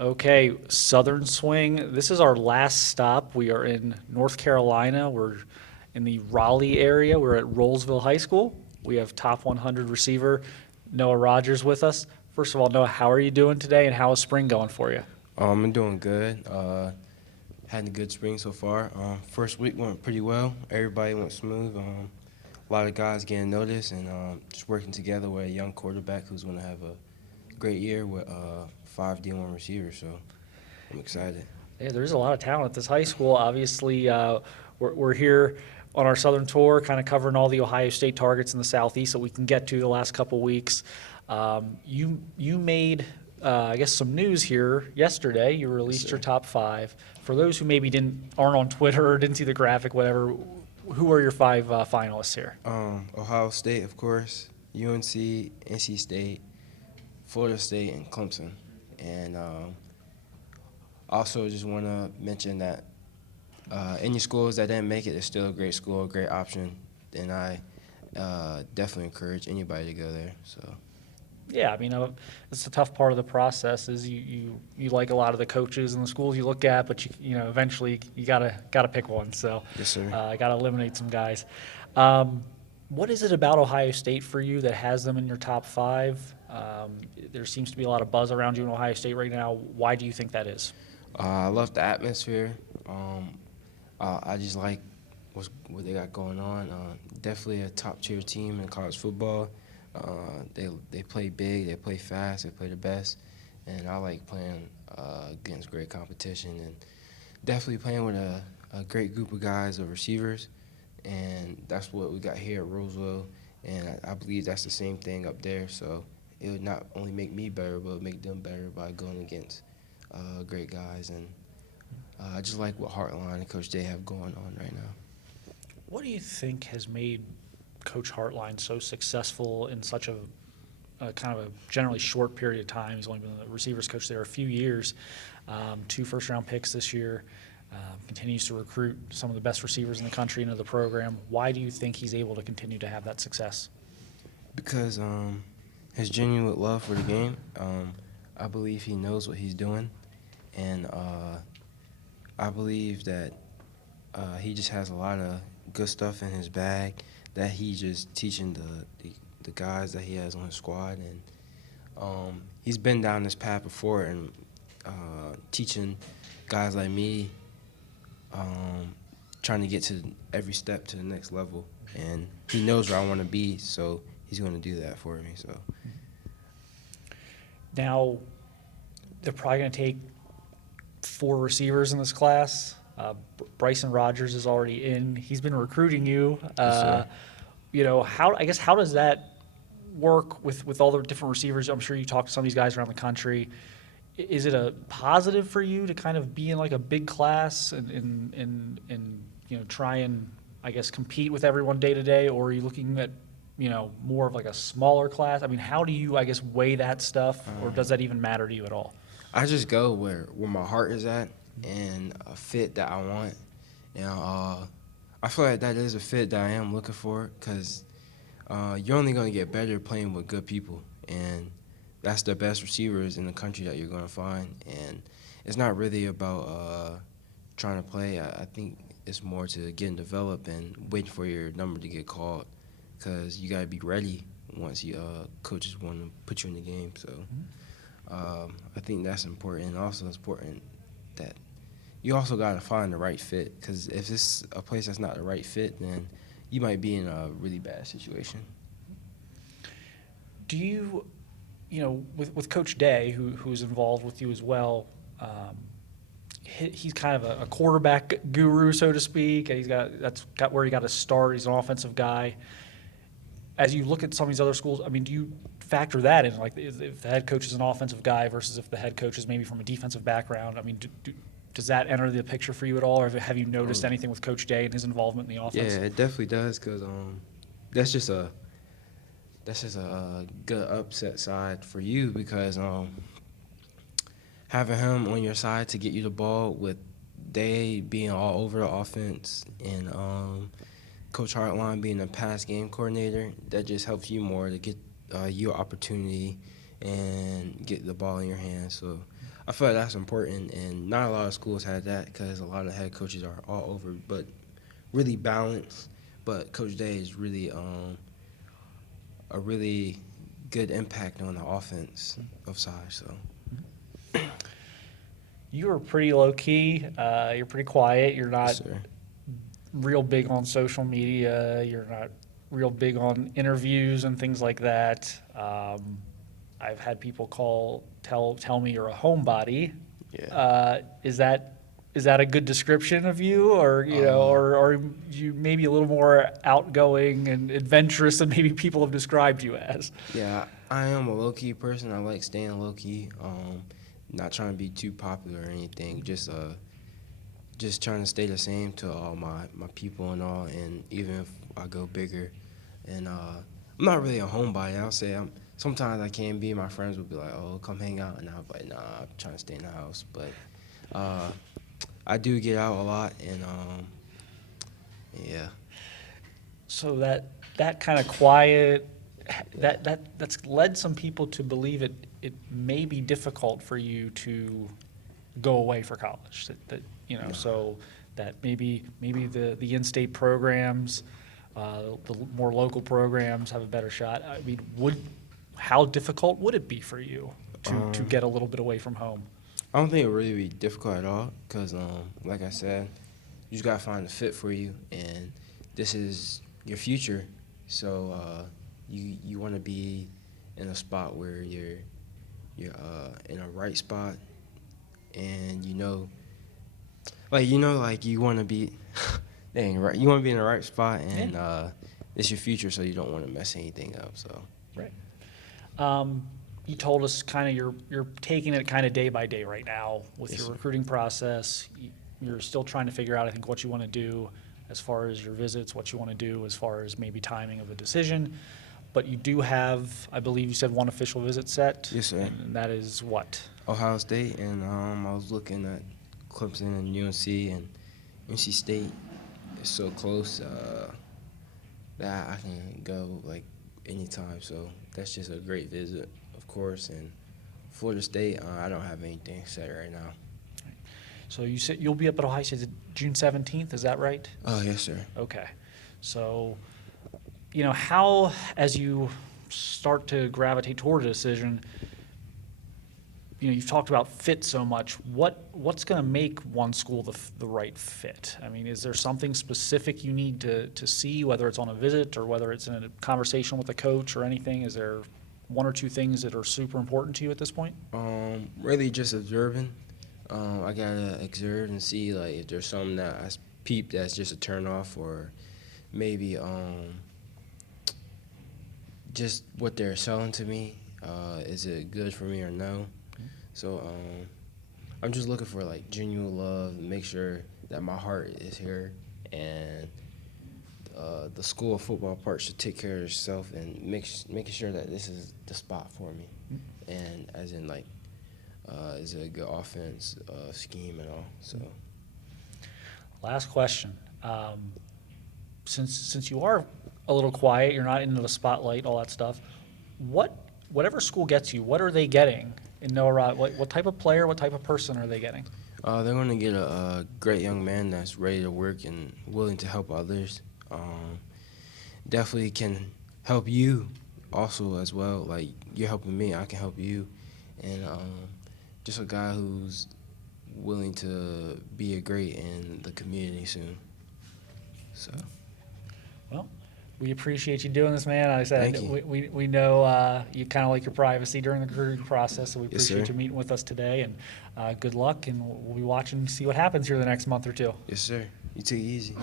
Okay, Southern Swing. This is our last stop. We are in North Carolina. We're in the Raleigh area. We're at Rollsville High School. We have top 100 receiver Noah Rogers with us. First of all, Noah, how are you doing today, and how is spring going for you? I'm doing good. Had a good spring so far. First week went pretty well. Everybody went smooth. A lot of guys getting noticed and just working together with a young quarterback who's going to have a great year with five D1 receivers. So I'm excited. Yeah, there's a lot of talent at this high school. Obviously, we're here on our Southern tour, kind of covering all the Ohio State targets in the Southeast that we can get to the last couple weeks. You made, I guess, some news here yesterday. You Yes, released your sir. top five. For those who maybe aren't on Twitter or didn't see the graphic, whatever, who are your five finalists here? Ohio State, of course, UNC, NC State, Florida State, and Clemson. And also just want to mention that any schools that didn't make it is still a great school, a great option, and I definitely encourage anybody to go there. So Yeah, I mean, it's a tough part of the process. Is you like a lot of the coaches and the schools you look at, but eventually you gotta pick one. So yes, sir. I gotta eliminate some guys. What is it about Ohio State for you that has them in your top five? There seems to be a lot of buzz around you in Ohio State right now. Why do you think that is? I love the atmosphere. I just like what they got going on. Definitely a top tier team in college football. They play big, they play fast, they play the best, and I like playing against great competition and definitely playing with a great group of guys of receivers, and that's what we got here at Roseville, and I believe that's the same thing up there. So it would not only make me better, but it would make them better by going against great guys, and I just like what Hartline and Coach Day have going on right now. What do you think has made Coach Hartline so successful in such a kind of a generally short period of time? He's only been the receivers coach there a few years, two first-round picks this year, continues to recruit some of the best receivers in the country into the program. Why do you think he's able to continue to have that success? Because his genuine love for the game, I believe he knows what he's doing, and I believe that he just has a lot of good stuff in his bag that he just teaching the guys that he has on his squad, and he's been down this path before and teaching guys like me, trying to get to every step to the next level, and he knows where I want to be, so he's going to do that for me. So Now, they're probably going to take four receivers in this class. Bryson Rogers is already in. He's been recruiting you. Yes, sir. How does that work with all the different receivers? I'm sure you talk to some of these guys around the country. Is it a positive for you to kind of be in like a big class and try and I guess compete with everyone day to day, or are you looking at more of like a smaller class? I mean, how do you I guess weigh that stuff, or does that even matter to you at all? I just go where my heart is at and a fit that I want. I feel like that is a fit that I am looking for because you're only going to get better playing with good people, and that's the best receivers in the country that you're going to find. And it's not really about trying to play. I think it's more to get and develop and waiting for your number to get called because you got to be ready once you coaches want to put you in the game. So I think that's important. And also it's important that you also got to find the right fit because if it's a place that's not the right fit, then you might be in a really bad situation. Do you, with Coach Day, who's involved with you as well, he's kind of a quarterback guru, so to speak. That's got where he got to start. He's an offensive guy. As you look at some of these other schools, I mean, do you factor that in? Like, if the head coach is an offensive guy versus if the head coach is maybe from a defensive background, I mean, does that enter the picture for you at all, or have you noticed anything with Coach Day and his involvement in the offense? Yeah, it definitely does because that's just a good upset side for you because having him on your side to get you the ball with Day being all over the offense and Coach Hartline being a pass game coordinator, that just helps you more to get your opportunity and get the ball in your hands. So I feel like that's important, and not a lot of schools have that because a lot of head coaches are all over, but really balanced. But Coach Day is really a really good impact on the offense of side. So You are pretty low key. You're pretty quiet. You're not yes, sir. real big on social media. You're not real big on interviews and things like that. I've had people tell me you're a homebody. Yeah. Is that a good description of you, or or you maybe a little more outgoing and adventurous than maybe people have described you as? Yeah, I am a low key person. I like staying low key. Not trying to be too popular or anything. Just trying to stay the same to all my people and all. And even if I go bigger, and I'm not really a homebody. I'll say sometimes I can be. My friends will be like, "Oh, come hang out," and I'll be like, "Nah, I'm trying to stay in the house." But I do get out a lot, and yeah. So that kind of quiet, that's led some people to believe it may be difficult for you to go away for college. So that maybe the in-state programs, the more local programs have a better shot. I mean, how difficult would it be for you to get a little bit away from home? I don't think it would really be difficult at all because, like I said, you just got to find a fit for you, and this is your future. So you want to be in a spot where you're in a right spot, and like you want to be, dang right, you want to be in the right spot, and it's your future, so you don't want to mess anything up. So right. You told us kind of you're taking it kind of day by day right now with Yes, your sir. recruiting process. You're still trying to figure out, I think, what you want to do as far as your visits, what you want to do as far as maybe timing of a decision. But you do have, I believe you said, one official visit set. Yes, sir. And that is what? Ohio State, and I was looking at Clemson and UNC, and NC State is so close that I can go like anytime. So that's just a great visit, of course. And Florida State, I don't have anything set right now. So you said you'll be up at Ohio State June 17th, is that right? Oh, yes, sir. Okay. So, how, as you start to gravitate toward a decision, you've talked about fit so much. What's going to make one school the right fit? I mean, is there something specific you need to see, whether it's on a visit or whether it's in a conversation with a coach or anything? Is there one or two things that are super important to you at this point? Really just observing. I gotta observe and see like if there's something that I peep that's just a turn off, or maybe just what they're selling to me. Is it good for me or no? So I'm just looking for like genuine love, and make sure that my heart is here, and the school of football part should take care of itself, and making sure that this is the spot for me, and as in like is it a good offense scheme and all. So Last question. Since you are a little quiet, you're not into the spotlight, all that stuff. Whatever school gets you, what are they getting in Noah Rod? What type of player, what type of person are they getting? they're going to get a great young man that's ready to work and willing to help others. Definitely can help you also as well. Like you're helping me, I can help you, and just a guy who's willing to be a great in the community soon. So Well, we appreciate you doing this, man. Like I said, Thank you. we know you kind of like your privacy during the recruiting process, so we Yes, appreciate sir. you meeting with us today. And good luck, and we'll be watching to see what happens here the next month or two. yes, sir. You take it easy.